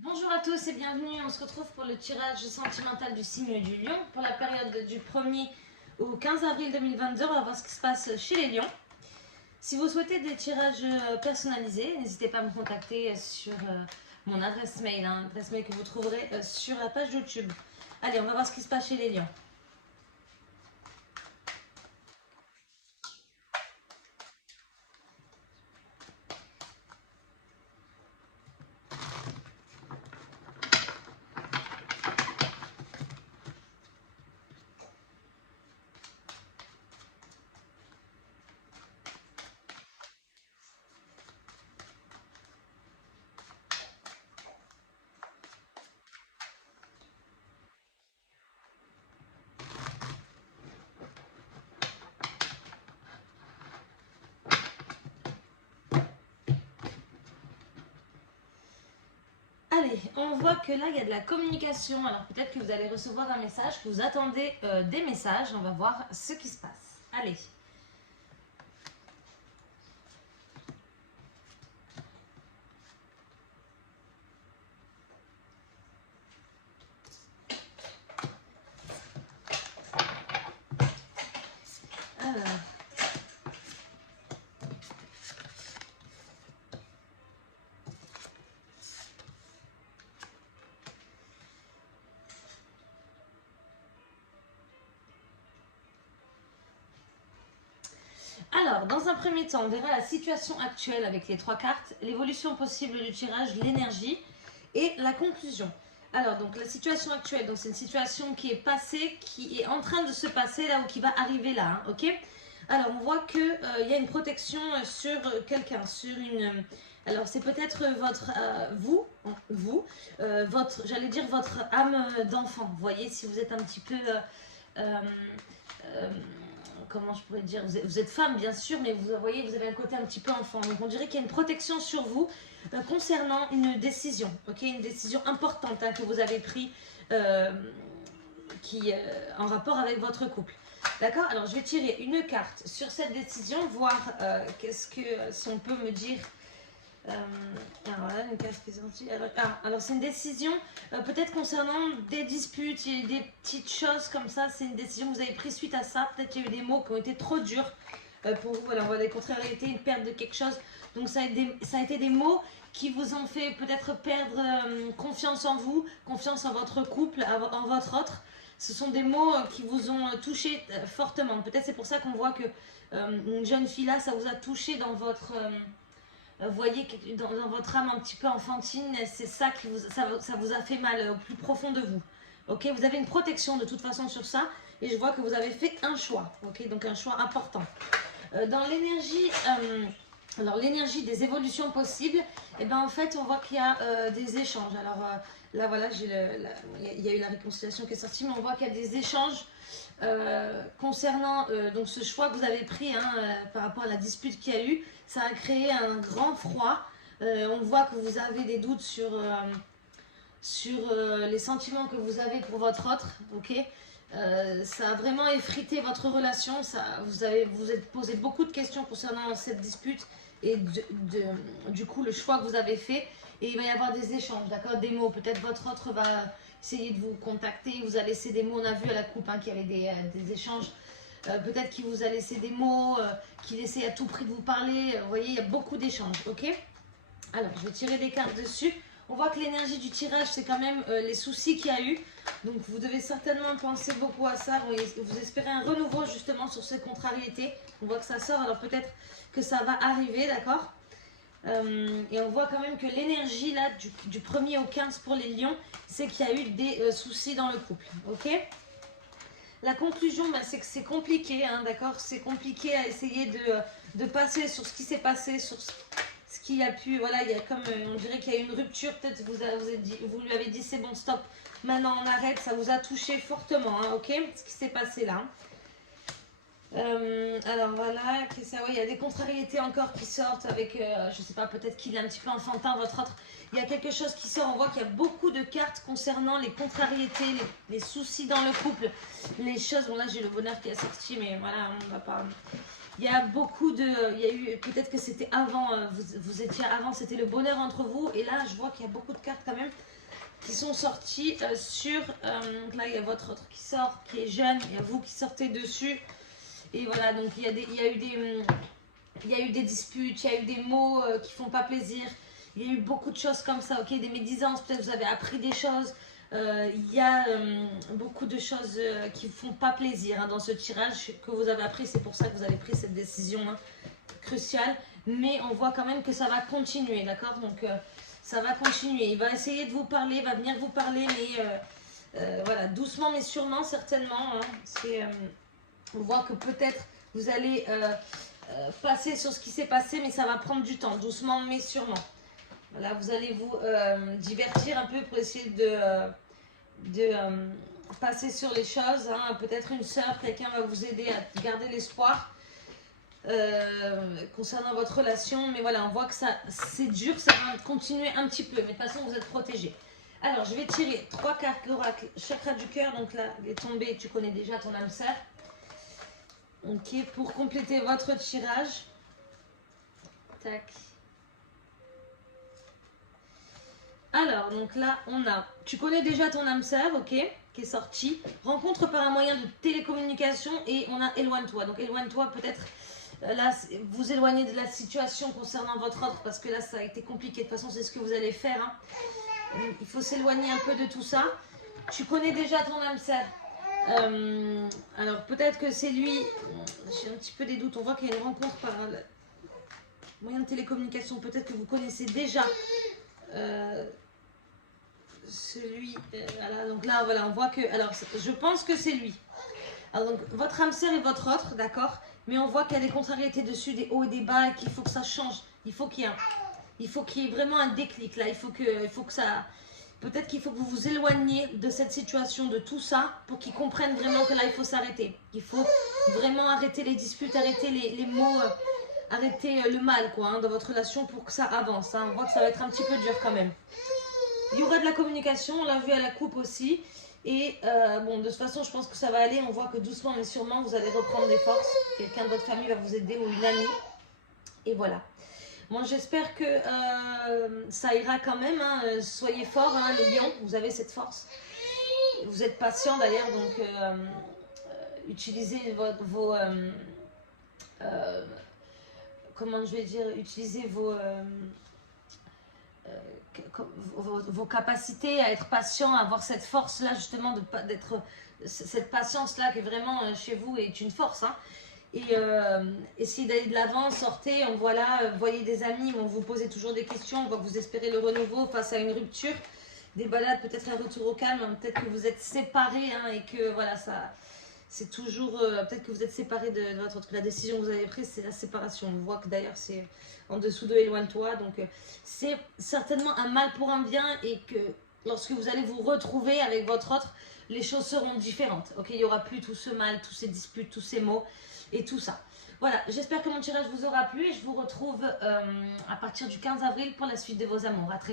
Bonjour à tous et bienvenue. On se retrouve pour le tirage sentimental du signe du lion pour la période du 1er au 15 avril 2022. On va voir ce qui se passe chez les lions. Si vous souhaitez des tirages personnalisés, n'hésitez pas à me contacter sur mon adresse mail, adresse mail que vous trouverez sur la page YouTube. Allez, on va voir ce qui se passe chez les lions. Allez, on voit que là, il y a de la communication. Alors peut-être que vous allez recevoir un message, que vous attendez des messages. On va voir ce qui se passe. Allez. Alors. Alors, dans un premier temps, on verra la situation actuelle avec les trois cartes, l'évolution possible du tirage, l'énergie et la conclusion. Alors, donc la situation actuelle, donc c'est une situation qui est passée, qui est en train de se passer là ou qui va arriver là, ok. Alors, on voit que il y a une protection sur quelqu'un, sur une. Alors, c'est peut-être votre votre, j'allais dire votre âme d'enfant. Vous voyez, si vous êtes un petit peu euh, euh, comment je pourrais dire, vous êtes femme bien sûr, mais vous voyez, vous avez un côté un petit peu enfant. Donc on dirait qu'il y a une protection sur vous concernant une décision, ok, une décision importante que vous avez prise qui en rapport avec votre couple. D'accord. Alors je vais tirer une carte sur cette décision, voir qu'est-ce que si on peut me dire. Alors là, une carte qui est sortie. Alors c'est une décision peut-être concernant des disputes, il y a des petites choses comme ça. C'est une décision que vous avez prise suite à ça. Peut-être qu'il y a eu des mots qui ont été trop durs pour vous. Voilà, on voit des contrariétés, une perte de quelque chose. Donc ça a été des mots qui vous ont fait peut-être perdre confiance en vous, confiance en votre couple, en votre autre. Ce sont des mots qui vous ont touché fortement. Peut-être c'est pour ça qu'on voit que une jeune fille là, ça vous a touché dans votre vous voyez que dans votre âme un petit peu enfantine, c'est ça qui ça vous a fait mal au plus profond de vous. Ok, vous avez une protection de toute façon sur ça, et je vois que vous avez fait un choix. Ok, donc un choix important. Dans l'énergie, alors l'énergie des évolutions possibles, et ben en fait on voit qu'il y a des échanges. Alors là voilà, il y a eu la réconciliation qui est sortie, mais on voit qu'il y a des échanges concernant donc ce choix que vous avez pris par rapport à la dispute qu'il y a eu. Ça a créé un grand froid. On voit que vous avez des doutes sur les sentiments que vous avez pour votre autre, ok. Ça a vraiment effrité votre relation. Vous êtes posé beaucoup de questions concernant cette dispute et du coup le choix que vous avez fait. Et il va y avoir des échanges, d'accord, des mots. Peut-être votre autre va essayer de vous contacter, vous a laissé des mots. On a vu à la coupe qu'il y avait des échanges. Peut-être qu'il vous a laissé des mots, qu'il essaie à tout prix de vous parler. Vous voyez, il y a beaucoup d'échanges, ok. Alors, je vais tirer des cartes dessus. On voit que l'énergie du tirage, c'est quand même les soucis qu'il y a eu. Donc, vous devez certainement penser beaucoup à ça. Vous espérez un renouveau justement sur ces contrariétés. On voit que ça sort, alors peut-être que ça va arriver, d'accord. Et on voit quand même que l'énergie là du 1er au 15 pour les lions, c'est qu'il y a eu des soucis dans le couple, ok. La conclusion, c'est que c'est compliqué, d'accord. C'est compliqué à essayer de passer sur ce qui s'est passé, sur ce qu'il a pu. Voilà, il y a comme, on dirait qu'il y a eu une rupture. Peut-être vous lui avez dit c'est bon, stop. Maintenant on arrête. Ça vous a touché fortement, ok. Ce qui s'est passé là. Alors voilà, il y a des contrariétés encore qui sortent avec, je sais pas, peut-être qu'il est un petit peu enfantin, votre autre. Il y a quelque chose qui sort, on voit qu'il y a beaucoup de cartes concernant les contrariétés, les soucis dans le couple, les choses. Bon là j'ai le bonheur qui est sorti, mais voilà, on va pas. Il y a beaucoup de... Il y a eu... Peut-être que c'était avant, vous étiez avant, c'était le bonheur entre vous. Et là, je vois qu'il y a beaucoup de cartes quand même qui sont sorties sur... donc là, il y a votre autre qui sort, qui est jeune. Il y a vous qui sortez dessus. Et voilà, donc il y a eu des... Il y a eu des disputes, il y a eu des mots qui font pas plaisir. Il y a eu beaucoup de choses comme ça, ok, des médisances, peut-être vous avez appris des choses. Il y a beaucoup de choses qui ne font pas plaisir hein, dans ce tirage que vous avez appris. C'est pour ça que vous avez pris cette décision hein, cruciale. Mais on voit quand même que ça va continuer, d'accord? Donc ça va continuer. Il va essayer de vous parler, il va venir vous parler, mais voilà, doucement mais sûrement, certainement. Hein. On voit que peut-être vous allez passer sur ce qui s'est passé, mais ça va prendre du temps, doucement mais sûrement. Voilà, vous allez vous divertir un peu pour essayer de passer sur les choses. Hein. Peut-être une sœur, quelqu'un va vous aider à garder l'espoir concernant votre relation. Mais voilà, on voit que c'est dur, ça va continuer un petit peu. Mais de toute façon, vous êtes protégés. Alors, je vais tirer 3 cartes d'oracle. Chakra du cœur, donc là, il est tombé, tu connais déjà ton âme sœur. Ok, pour compléter votre tirage. Tac. Alors, donc là, on a... Tu connais déjà ton âme sœur, ok, qui est sortie. Rencontre par un moyen de télécommunication et on a éloigne-toi. Donc, éloigne-toi peut-être... Là, vous éloignez de la situation concernant votre autre parce que là, ça a été compliqué. De toute façon, c'est ce que vous allez faire. Hein. Il faut s'éloigner un peu de tout ça. Tu connais déjà ton âme sœur. Alors, peut-être que c'est lui... J'ai un petit peu des doutes. On voit qu'il y a une rencontre par un moyen de télécommunication. Peut-être que vous connaissez déjà... celui voilà, donc là voilà on voit que alors je pense que c'est lui. Alors donc votre âme sœur et votre autre, d'accord, mais on voit qu'il y a des contrariétés dessus, des hauts et des bas, et qu'il faut que ça change. Il faut qu'il y ait vraiment un déclic là. Il faut que ça, peut-être qu'il faut que vous vous éloigniez de cette situation, de tout ça, pour qu'ils comprennent vraiment que là il faut s'arrêter. Il faut vraiment arrêter les disputes, arrêter les mots, arrêter le mal quoi hein, dans votre relation pour que ça avance. Hein. On voit que ça va être un petit peu dur quand même. Il y aura de la communication, on l'a vu à la coupe aussi. Et bon, de toute façon, je pense que ça va aller. On voit que doucement mais sûrement, vous allez reprendre des forces. Quelqu'un de votre famille va vous aider ou une amie. Et voilà. Bon, j'espère que ça ira quand même. Hein. Soyez forts, hein, les lions. Vous avez cette force. Vous êtes patients d'ailleurs. Donc, utilisez vos comment je vais dire, utilisez vos capacités à être patient, à avoir cette force-là, justement, d'être cette patience-là qui est vraiment chez vous est une force. Hein. Et essayez d'aller de l'avant, sortez, on voit là, voyez des amis, on vous pose toujours des questions, on voit que vous espérez le renouveau face à une rupture, des balades, peut-être un retour au calme, hein, peut-être que vous êtes séparés hein, et que voilà, ça... C'est toujours, peut-être que vous êtes séparés de votre autre, que la décision que vous avez prise, c'est la séparation. On voit que d'ailleurs, c'est en dessous de éloigne-toi. Donc, c'est certainement un mal pour un bien et que lorsque vous allez vous retrouver avec votre autre, les choses seront différentes. Ok, il n'y aura plus tout ce mal, tous ces disputes, tous ces mots et tout ça. Voilà, j'espère que mon tirage vous aura plu et je vous retrouve à partir du 15 avril pour la suite de vos amours. À très vite.